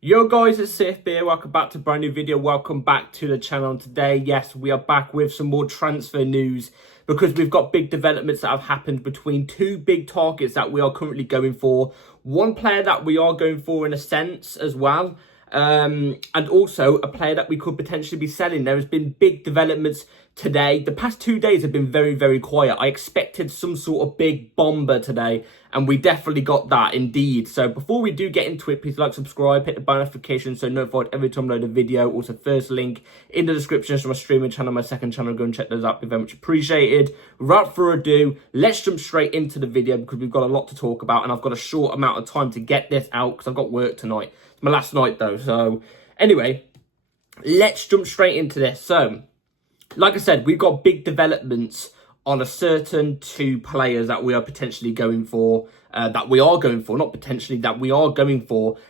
Yo guys, it's Sif here. Welcome back to a brand new video. Welcome back to the channel. And today, yes, we are back with some more transfer news because we've got big developments that have happened between two big targets that we are currently going for. One player that we are going for in a sense as well. And also a player that we could potentially be selling. There has been big developments today. The past 2 days have been very, very quiet. I expected some sort of big bomber today, and we definitely got that indeed. So before we do get into it, please like, subscribe, hit the bell notification so notified every time I load a video. Also, first link in the description to my streaming channel, my second channel. Go and check those out. Be very much appreciated. Without further ado, let's jump straight into the video because we've got a lot to talk about, and I've got a short amount of time to get this out because I've got work tonight. It's my last night though. So anyway, let's jump straight into this. So, like I said, we've got big developments on a certain two players that we are potentially going for, that we are going for.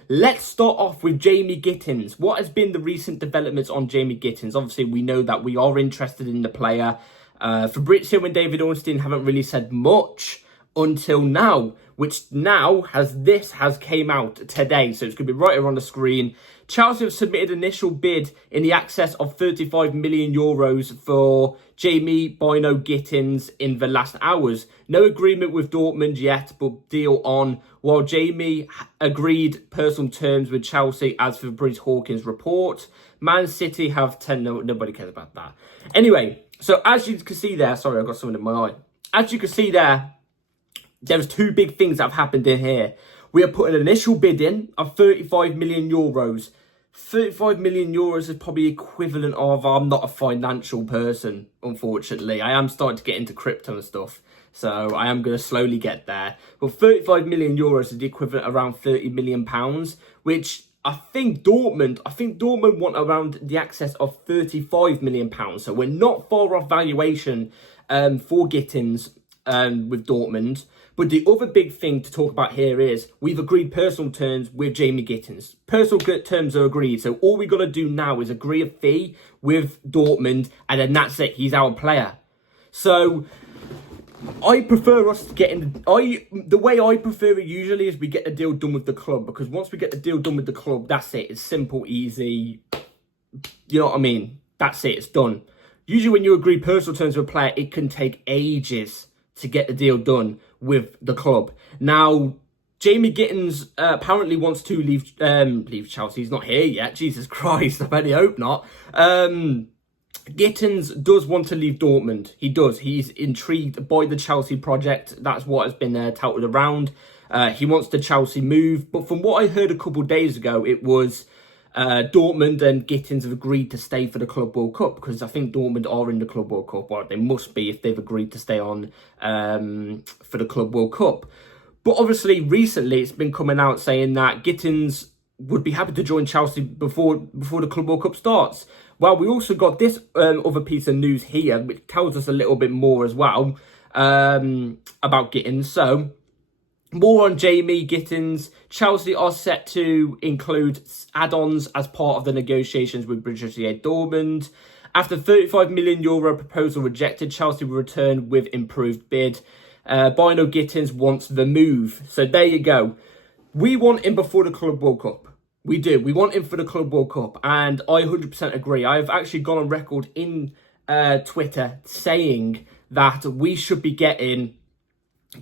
Let's start off with Jamie Gittens. What has been the recent developments on Jamie Gittens? Obviously, we know that we are interested in the player. Fabrizio and David Ornstein haven't really said much until now, which now has came out today, so it's going to be right here on the screen. Chelsea have submitted initial bid in the excess of 35 million euros for Jamie Gittens in the last hours. No agreement with Dortmund yet, but deal on. While Jamie agreed personal terms with Chelsea, as for Bruce Hawkins' report. Man City have 10. No, nobody cares about that. Anyway, so as you can see there, sorry, I've got something in my eye. As you can see there, there's two big things that have happened in here. We are putting an initial bid in of 35 million euros. 35 million euros is probably equivalent of, I'm not a financial person, unfortunately. I am starting to get into crypto and stuff, so I am going to slowly get there. But 35 million euros is the equivalent around 30 million pounds, which I think Dortmund want around the excess of 35 million pounds. So we're not far off valuation for Gittens with Dortmund. But the other big thing to talk about here is we've agreed personal terms with Jamie Gittens. Personal terms are agreed. So all we got to do now is agree a fee with Dortmund, and then that's it. He's our player. So I prefer us to get in. The way I prefer it usually is we get the deal done with the club, because once we get the deal done with the club, that's it. It's simple, easy. You know what I mean? That's it. It's done. Usually when you agree personal terms with a player, it can take ages to get the deal done with the club. Now, Jamie Gittens apparently wants to leave Chelsea. He's not here yet. Jesus Christ, I really hope not. Gittens does want to leave Dortmund. He does. He's intrigued by the Chelsea project. That's what has been touted around. He wants the Chelsea move. But from what I heard a couple of days ago, it was Dortmund and Gittens have agreed to stay for the Club World Cup, because I think Dortmund are in the Club World Cup, or they must be if they've agreed to stay on for the Club World Cup. But obviously, recently it's been coming out saying that Gittens would be happy to join Chelsea before the Club World Cup starts. Well, we also got this other piece of news here, which tells us a little bit more as well about Gittens. So, more on Jamie Gittens. Chelsea are set to include add-ons as part of the negotiations with Borussia Dortmund. After €35 million proposal rejected, Chelsea will return with improved bid. Gittens wants the move. So there you go. We want him before the Club World Cup. We do. We want him for the Club World Cup. And I 100% agree. I've actually gone on record in Twitter saying that we should be getting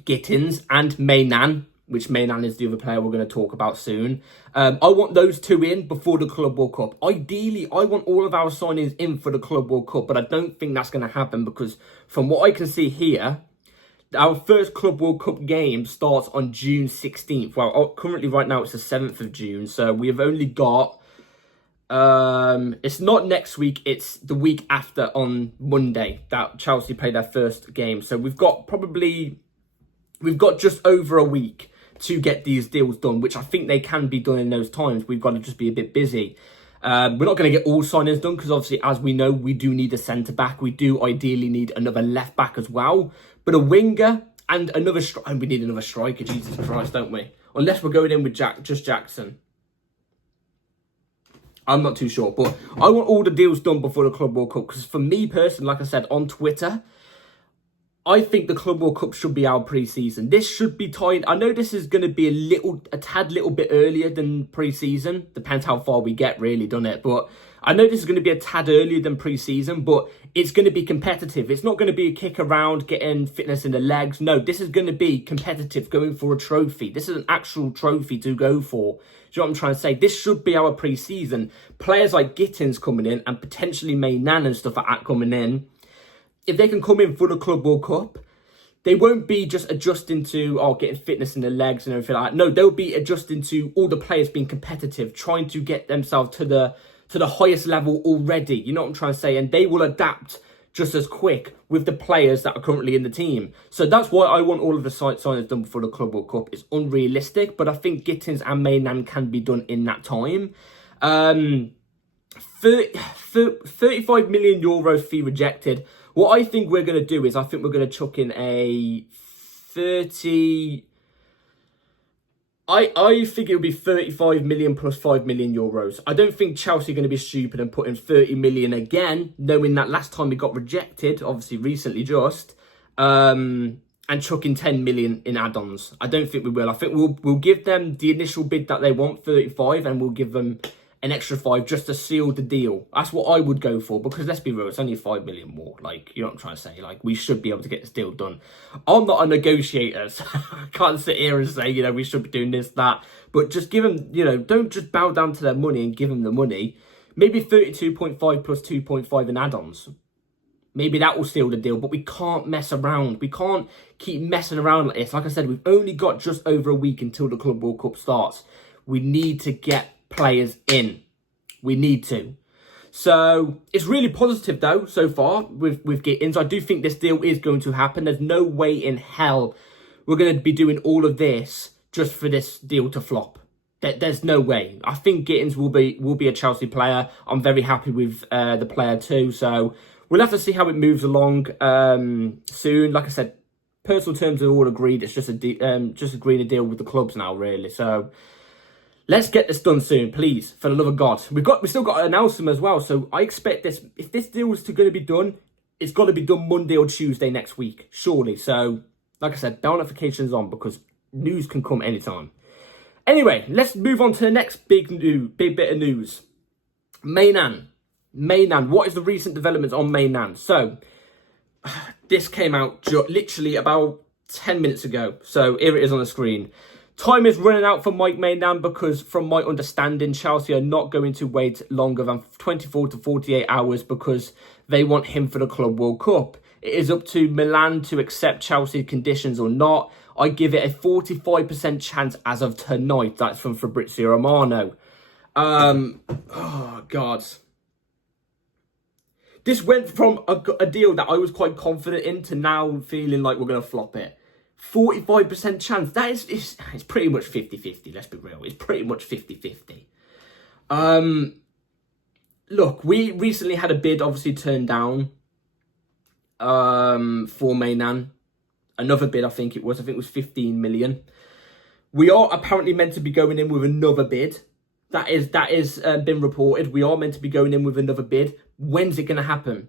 Gittens and Maignan, which Maignan is the other player we're going to talk about soon. I want those two in before the Club World Cup. Ideally, I want all of our signings in for the Club World Cup, but I don't think that's going to happen because from what I can see here, our first Club World Cup game starts on June 16th. Well, currently right now it's the 7th of June, so we have only got it's not next week, it's the week after on Monday that Chelsea play their first game. So we've got just over a week to get these deals done, which I think they can be done in those times. We've got to just be a bit busy. We're not going to get all signings done because obviously, as we know, we do need a centre-back. We do ideally need another left-back as well. But a winger and another striker. We need another striker, Jesus Christ, don't we? Unless we're going in with just Jackson. I'm not too sure. But I want all the deals done before the Club World Cup because for me personally, like I said, on Twitter, I think the Club World Cup should be our pre-season. This should be tied. I know this is going to be a tad little bit earlier than pre-season. Depends how far we get, really, doesn't it? But I know this is going to be a tad earlier than pre-season, but it's going to be competitive. It's not going to be a kick around, getting fitness in the legs. No, this is going to be competitive, going for a trophy. This is an actual trophy to go for. Do you know what I'm trying to say? This should be our pre-season. Players like Gittens coming in and potentially Maignan and stuff like that coming in. If they can come in for the Club World Cup, they won't be just adjusting to getting fitness in the legs and everything like that. No, they'll be adjusting to all the players being competitive, trying to get themselves to the highest level already. You know what I'm trying to say? And they will adapt just as quick with the players that are currently in the team. So that's why I want all of the signings done before the Club World Cup. It's unrealistic, but I think Gittens and Maignan can be done in that time. 35 million euros fee rejected. What I think we're going to do is I think we're going to chuck in a 30... I think it'll be 35 million plus 5 million euros. I don't think Chelsea are going to be stupid and put in 30 million again, knowing that last time we got rejected, obviously recently just, and chuck in 10 million in add-ons. I don't think we will. I think we'll give them the initial bid that they want, 35, and we'll give them an extra 5 just to seal the deal. That's what I would go for, because let's be real, it's only 5 million more. Like, you know what I'm trying to say? Like, we should be able to get this deal done. I'm not a negotiator, so I can't sit here and say, you know, we should be doing this, that. But just give them, you know, don't just bow down to their money and give them the money. Maybe 32.5 plus 2.5 in add-ons. Maybe that will seal the deal, but we can't mess around. We can't keep messing around like this. Like I said, we've only got just over a week until the Club World Cup starts. We need to get players in. We need to. So it's really positive though so far with Gittens. I do think this deal is going to happen. There's no way in hell we're going to be doing all of this just for this deal to flop. There's no way. I think Gittens will be a Chelsea player. I'm very happy with the player too. So we'll have to see how it moves along soon. Like I said, personal terms are all agreed. It's just agreeing a deal with the clubs now, really. So let's get this done soon, please, for the love of God. We still got to announce them as well. So I expect this. If this deal is going to be done, it's got to be done Monday or Tuesday next week, surely. So, like I said, bell notifications on, because news can come anytime. Anyway, let's move on to the next big bit of news. Maignan. What is the recent developments on Maignan? So, this came out literally about 10 minutes ago. So, here it is on the screen. Time is running out for Maignan because, from my understanding, Chelsea are not going to wait longer than 24 to 48 hours because they want him for the Club World Cup. It is up to Milan to accept Chelsea's conditions or not. I give it a 45% chance as of tonight. That's from Fabrizio Romano. Oh, God. This went from a deal that I was quite confident in to now feeling like we're going to flop it. 45% chance. That is, it's pretty much 50-50, let's be real. It's pretty much 50-50. Look, we recently had a bid obviously turned down for Maignan. Another bid, I think it was 15 million. We are apparently meant to be going in with another bid. That is been reported. We are meant to be going in with another bid. When's it going to happen?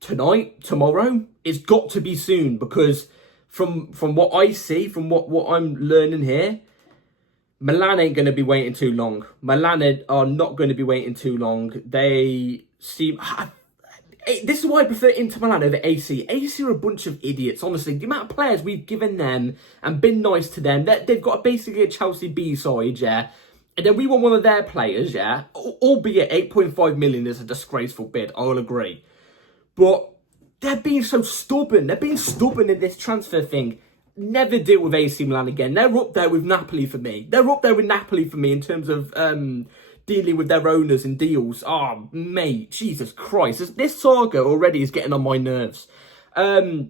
Tonight? Tomorrow? It's got to be soon, because from what I see, from what I'm learning here, Milan ain't going to be waiting too long. Milan are not going to be waiting too long. They seem... This is why I prefer Inter Milan over AC. AC are a bunch of idiots, honestly. The amount of players we've given them and been nice to them, they've got basically a Chelsea B side, yeah? And then we want one of their players, yeah? Albeit 8.5 million is a disgraceful bid, I'll agree. But they're being so stubborn. They're being stubborn in this transfer thing. Never deal with AC Milan again. They're up there with Napoli for me. They're up there with Napoli for me in terms of dealing with their owners and deals. Oh, mate, Jesus Christ. This saga already is getting on my nerves. I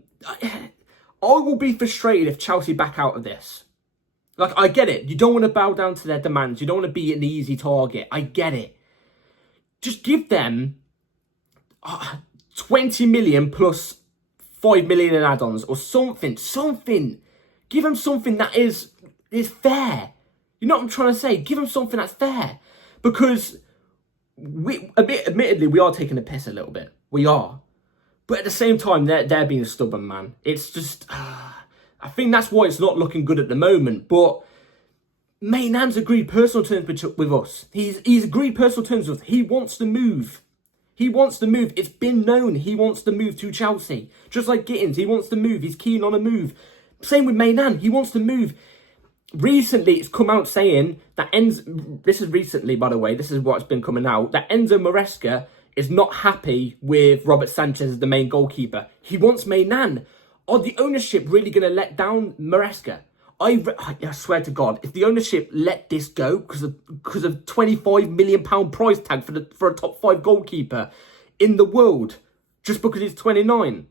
will be frustrated if Chelsea back out of this. Like, I get it. You don't want to bow down to their demands. You don't want to be an easy target. I get it. Just give them 20 million plus 5 million in add-ons or something. Give them something that is fair. You know what I'm trying to say? Give them something that's fair. Because, admittedly, we are taking the piss a little bit. We are. But at the same time, they're being stubborn, man. It's just, I think that's why it's not looking good at the moment. But Maynard's agreed personal terms with us. He's agreed personal terms with us. He wants to move. He wants to move. It's been known he wants to move to Chelsea. Just like Gittens, he wants to move. He's keen on a move. Same with Maignan. He wants to move. Recently, it's come out saying that this is recently, by the way, this is what's been coming out, that Enzo Maresca is not happy with Robert Sanchez as the main goalkeeper. He wants Maignan. Are the ownership really going to let down Maresca? I swear to God, if the ownership let this go because of £25 million price tag for a top 5 goalkeeper in the world, just because he's 29,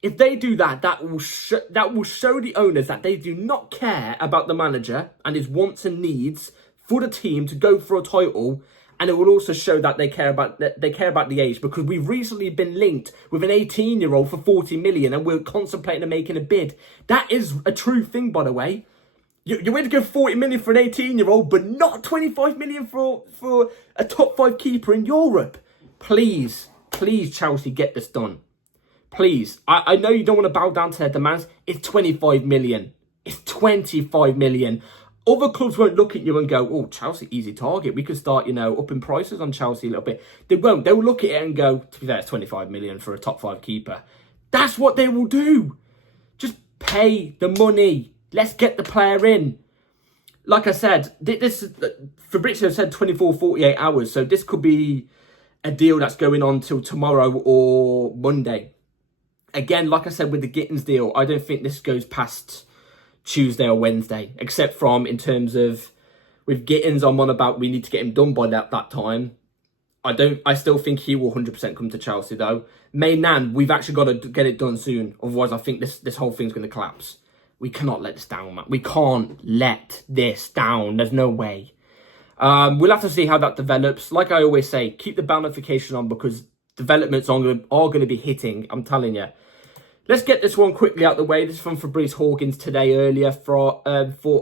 if they do that, that will show the owners that they do not care about the manager and his wants and needs for the team to go for a title. And it will also show that they care about the age, because we've recently been linked with an 18-year-old for 40 million, and we're contemplating making a bid. That is a true thing, by the way. You're ready to go 40 million for an 18-year-old, but not 25 million for a top 5 keeper in Europe. Please, Chelsea, get this done. Please. I know you don't want to bow down to their demands. It's 25 million. It's 25 million. Other clubs won't look at you and go, oh, Chelsea, easy target. We could start, upping prices on Chelsea a little bit. They won't. They'll look at it and go, to be fair, it's 25 million for a top 5 keeper. That's what they will do. Just pay the money. Let's get the player in. Like I said, Fabrizio said 24, 48 hours. So this could be a deal that's going on till tomorrow or Monday. Again, like I said, with the Gittens deal, I don't think this goes past Tuesday or Wednesday, except from in terms of with Gittens, I'm on about we need to get him done by that time. I still think he will 100% come to Chelsea though. Maignan, we've actually got to get it done soon. Otherwise, I think this whole thing's going to collapse. We cannot let this down, man. We can't let this down. There's no way. We'll have to see how that develops. Like I always say, keep the bell notification on, because developments are going to be hitting. I'm telling you. Let's get this one quickly out the way. This is from Fabrice Hawkins today earlier for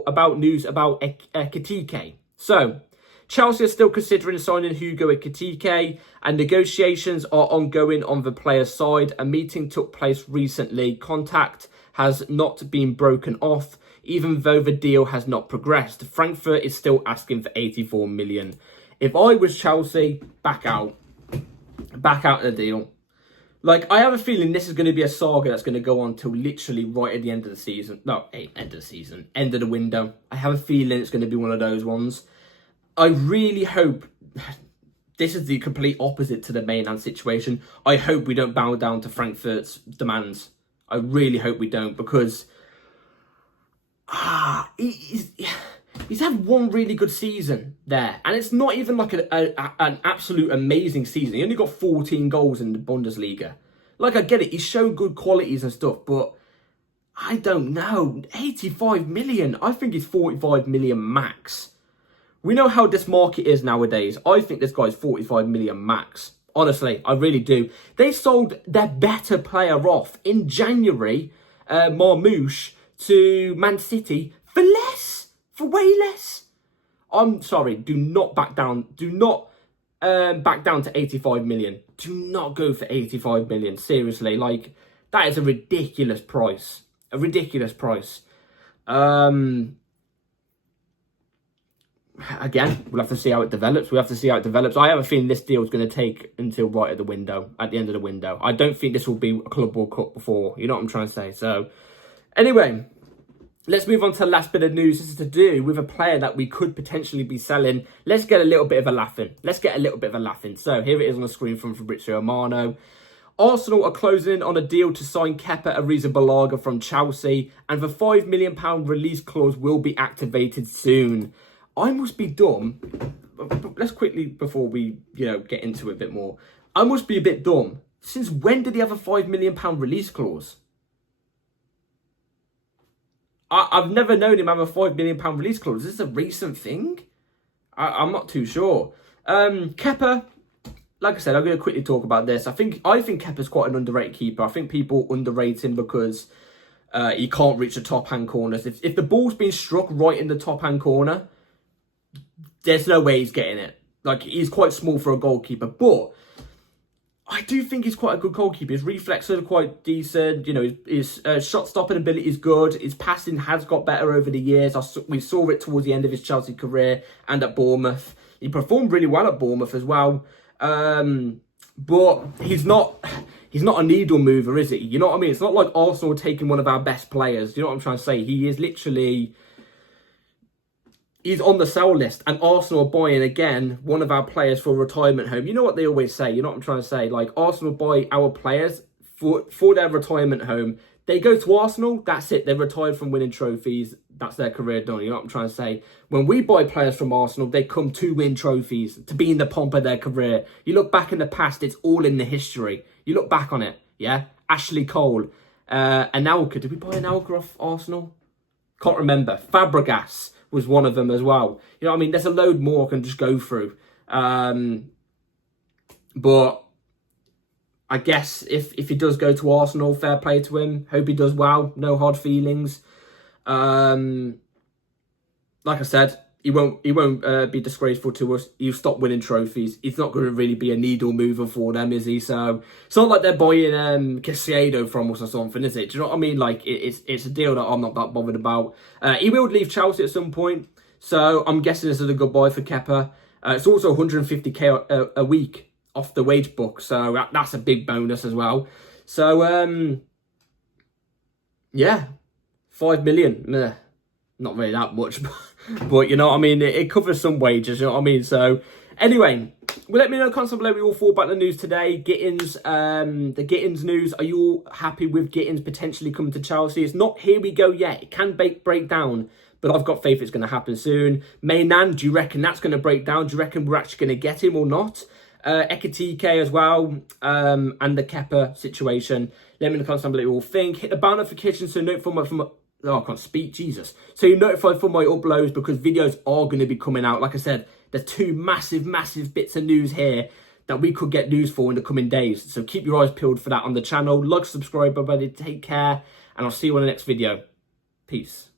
about news about Ekitike. So, Chelsea are still considering signing Hugo Ekitike, and negotiations are ongoing on the player's side. A meeting took place recently. Contact has not been broken off, even though the deal has not progressed. Frankfurt is still asking for 84 million. If I was Chelsea, back out the deal. Like, I have a feeling this is going to be a saga that's going to go on till literally right at the end of the season. No, end of the season. End of the window. I have a feeling it's going to be one of those ones. I really hope this is the complete opposite to the Maignan situation. I hope we don't bow down to Frankfurt's demands. I really hope we don't, because he's had one really good season there. And it's not even like an absolute amazing season. He only got 14 goals in the Bundesliga. Like, I get it. He's shown good qualities and stuff, but I don't know. 85 million. I think he's 45 million max. We know how this market is nowadays. I think this guy's 45 million max. Honestly, I really do. They sold their better player off in January, Marmouche, to Man City for less. For way less. I'm sorry, do not back down. Do not back down to 85 million. Do not go for 85 million. Seriously, like, that is a ridiculous price. A ridiculous price. Again, we'll have to see how it develops. I have a feeling this deal is going to take until right at the window, at the end of the window. I don't think this will be a Club World Cup before. You know what I'm trying to say? So, anyway, let's move on to the last bit of news. This is to do with a player that we could potentially be selling. Let's get a little bit of a laughing. So, here it is on the screen from Fabrizio Romano. Arsenal are closing in on a deal to sign Kepa Arrizabalaga from Chelsea, and the £5 million release clause will be activated soon. I must be dumb. Let's quickly, before we, get into it a bit more. I must be a bit dumb. Since when did he have a £5 million release clause? I've never known him have a £5 million release clause. Is this a recent thing? I'm not too sure. Kepa, like I said, I'm going to quickly talk about this. I think Kepa's quite an underrated keeper. I think people underrate him because he can't reach the top-hand corners. If the ball's been struck right in the top-hand corner, there's no way he's getting it. Like, he's quite small for a goalkeeper. But I do think he's quite a good goalkeeper. His reflexes are quite decent. You know, his shot stopping ability is good. His passing has got better over the years. We saw it towards the end of his Chelsea career and at Bournemouth. He performed really well at Bournemouth as well. But he's not a needle mover, is he? You know what I mean? It's not like Arsenal taking one of our best players. You know what I'm trying to say? He is literally... He's on the sell list, and Arsenal are buying, again, one of our players for a retirement home. You know what they always say, you know what I'm trying to say? Like, Arsenal buy our players for their retirement home. They go to Arsenal, that's it. They're retired from winning trophies. That's their career done, you know what I'm trying to say? When we buy players from Arsenal, they come to win trophies, to be in the pomp of their career. You look back in the past, it's all in the history. You look back on it, yeah? Ashley Cole, Anelka. Did we buy Anelka off Arsenal? Can't remember. Fabregas was one of them as well. You know what I mean? There's a load more I can just go through. But I guess if he does go to Arsenal, fair play to him. Hope he does well. No hard feelings. Like I said, he won't be disgraceful to us. He'll stop winning trophies. He's not going to really be a needle mover for them, is he? So it's not like they're buying Caicedo from us or something, is it? Do you know what I mean? Like, it's a deal that I'm not that bothered about. He will leave Chelsea at some point, so I'm guessing this is a good buy for Kepa. It's also 150k a week off the wage book, so that's a big bonus as well. So yeah, 5 million. Meh. Not really that much, but you know what I mean? It covers some wages, you know what I mean? So, anyway, well, let me know in the comments below what you all thought about the news today. Gittens, the Gittens news. Are you all happy with Gittens potentially coming to Chelsea? It's not here we go yet. It can break down, but I've got faith it's going to happen soon. Maignan, do you reckon that's going to break down? Do you reckon we're actually going to get him or not? Ekitike as well, and the Kepa situation. Let me know in the comments below what you all think. Hit the bell notification so notified from oh, I can't speak, Jesus. So you're notified for my uploads because videos are going to be coming out. Like I said, there's two massive bits of news here that we could get news for in the coming days. So keep your eyes peeled for that on the channel. Like, subscribe, everybody. Take care. And I'll see you on the next video. Peace.